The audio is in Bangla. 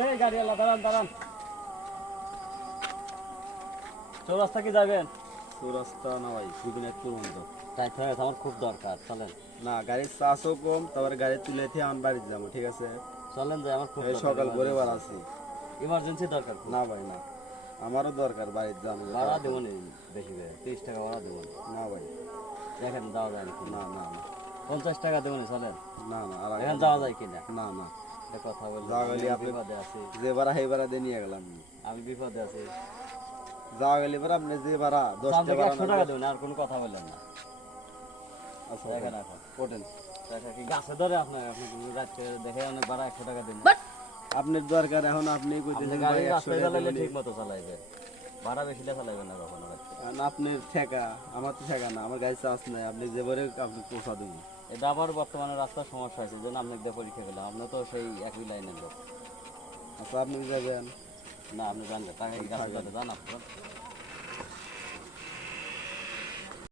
এই গাড়িওয়ালা দাঁড়ান দাঁড়ান, চৌরাস্তা কি যাবেন? চৌরাস্তা না ভাই, গোপীনাথপুর পর্যন্ত। তাই তো আমার খুব দরকার, চলেন। না, গাড়ির চার্জও কম, তারপরে গাড়ি তুলে দিয়ে আমার বাড়িতে যাবো, ঠিক আছে? চলেন যাই, আমার খুব এই সকাল করে বার আছি। ইমার্জেন্সি দরকার খুব। না ভাই না, আমারও দরকার বাড়িতে যাবো। ভাড়া দেবো নি বেশি করে, 30 টাকা ভাড়া দেবো নি। না ভাই, দেখেন যাওয়া যায় নাকি? না না না 50 টাকা দেবো নি, চলেন। না না, আর এখানে যাওয়া যায় কিনা না না, এটা কথা বলবো। যাওয়া গেলে আমি আপনি বিপদে আছি, যে ভাড়া সেই ভাড়া দিয়ে নিয়ে গেলাম। আমি বিপদে আছি। যাওয়া গেলে পরে আপনি যে ভাড়া 10টা ভাড়া 100 টাকা দেবেন, আর কোনো কথা বললেন না। আচ্ছা দেখেন এখন ওঠেন। টাকা কি গাছে ধরে আপনার, আপনি রাত্রে দেখে অনেক ভাড়া 100 টাকা দিন। আপনার দরকার এখন, আপনি কইতেছেন গাড়ি ভাই 100 রাস্তায় টাকা চালাইলে দিলে। ঠিক মতো চালাইবে, ভাড়া বেশি চালাইবেন না কখনো। কারণ আপনার ঠেকা, আমার তো ঠেকা না, আমার গাড়ি চার্জ নাই, আপনি যে ভরে আপনি পৌঁছা দেবো। এটা আবার বর্তমানে রাস্তার সমস্যা হয়েছে, যেন আপনাকে দিয়ে পরীক্ষা করলাম, আপনি তো সেই একই লাইনের লোক। আচ্ছা আপনি যাবেন। না আপনি জানলে টাকা কি গাছে যান আপনার।